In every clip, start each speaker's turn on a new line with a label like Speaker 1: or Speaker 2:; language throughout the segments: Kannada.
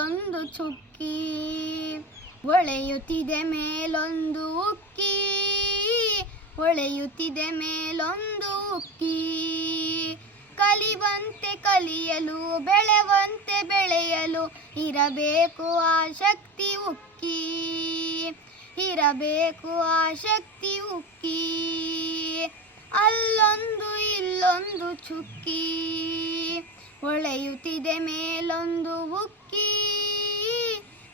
Speaker 1: ಅಲ್ಲೊಂದು ಚುಕ್ಕಿ ಒಳೆಯುತ್ತಿದೆ ಮೇಲೊಂದು ಉಕ್ಕಿ, ಹೊಳೆಯುತ್ತಿದೆ ಮೇಲೊಂದು ಉಕ್ಕಿ. ಕಲಿವಂತೆ ಕಲಿಯಲು, ಬೆಳೆವಂತೆ ಬೆಳೆಯಲು ಇರಬೇಕು ಆ ಶಕ್ತಿ ಉಕ್ಕಿ. ಇರಬೇಕು ಆ ಶಕ್ತಿ ಉಕ್ಕಿ. ಅಲ್ಲೊಂದು ಇಲ್ಲೊಂದು ಚುಕ್ಕಿ, ಹೊಳೆಯುತ್ತಿದೆ ಮೇಲೊಂದು ಉಕ್ಕಿ.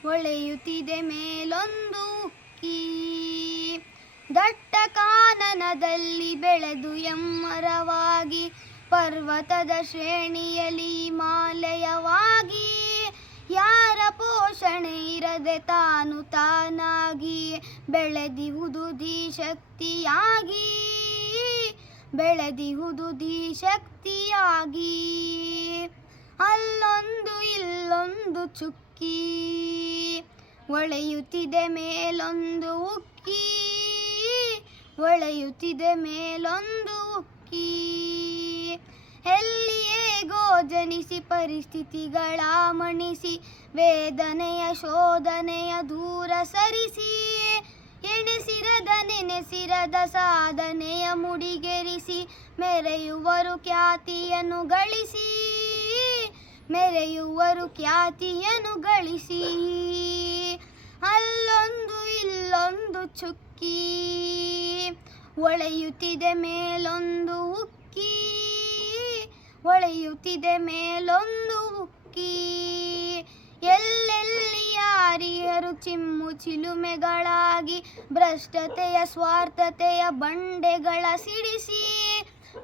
Speaker 1: ಹೊಳೆಯುತ್ತಿದೆ ಮೇಲೊಂದು ಉಕ್ಕಿ ದಟ್ಟ ಕಾನನದಲ್ಲಿ ಬೆಳೆದು ಎಮ್ಮರವಾಗಿ, ಪರ್ವತದ ಶ್ರೇಣಿಯಲ್ಲಿ ಹಿಮಾಲಯವಾಗಿ ಯಾರ ಪೋಷಣೆ ಇರದೆ ತಾನು ತಾನಾಗಿ ಬೆಳೆದಿಹುದು ದಿ ಶಕ್ತಿಯಾಗಿ ಬೆಳೆದಿಹುದು ದಿ ಶಕ್ತಿಯಾಗಿ ಅಲ್ಲೊಂದು ಇಲ್ಲೊಂದು ಚುಕ್ಕಿ. ಒಳೆಯುತ್ತಿದೆ ಮೇಲೊಂದು ಉಕ್ಕಿ. ಒಳೆಯುತ್ತಿದೆ ಮೇಲೊಂದು ಉಕ್ಕಿ. ಎಲ್ಲಿಯೇ ಗೋಜನಿಸಿ ಪರಿಸ್ಥಿತಿಗಳ ಮಣಿಸಿ, ವೇದನೆಯ ಶೋಧನೆಯ ದೂರ ಸರಿಸಿ, ಎಣಿಸಿರದ ನೆನೆಸಿರದ ಸಾಧನೆಯ ಮುಡಿಗೆರಿಸಿ, ಮೆರೆಯುವರು ಖ್ಯಾತಿಯನ್ನು ಗಳಿಸಿ, ಮೆರೆಯುವರು ಖ್ಯಾತಿಯನ್ನು ಗಳಿಸಿ. ಚುಕ್ಕಿ ಒಳೆಯುತ್ತಿದೆ ಮೇಲೊಂದು ಉಕ್ಕಿ, ಒಳೆಯುತ್ತಿದೆ ಮೇಲೊಂದು ಉಕ್ಕಿ. ಎಲ್ಲೆಲ್ಲಿ ಯಾರಿಯರು ಚಿಮ್ಮು ಚಿಲುಮೆಗಳಾಗಿ ಭ್ರಷ್ಟತೆಯ ಸ್ವಾರ್ಥತೆಯ ಬಂಡೆಗಳ ಸಿಡಿಸಿ,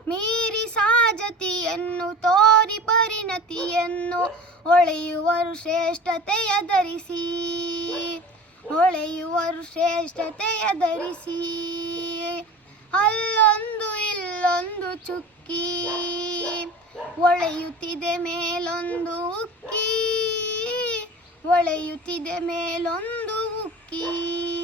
Speaker 1: ಮೀರಿ ಸಾಜತಿಯನ್ನು ತೋರಿ ಪರಿಣತಿಯನ್ನು ಹೊಳೆಯುವರು ಶ್ರೇಷ್ಠತೆಯ ಧರಿಸಿ. ಹೊಳೆಯುವರು ಶ್ರೇಷ್ಠತೆಯ ಧರಿಸಿ. ಅಲ್ಲೊಂದು ಇಲ್ಲೊಂದು ಚುಕ್ಕಿ ಹೊಳೆಯುತ್ತಿದೆ ಮೇಲೊಂದು ಉಕ್ಕಿ ಒಳೆಯುತ್ತಿದೆ ಮೇಲೊಂದು ಉಕ್ಕಿ.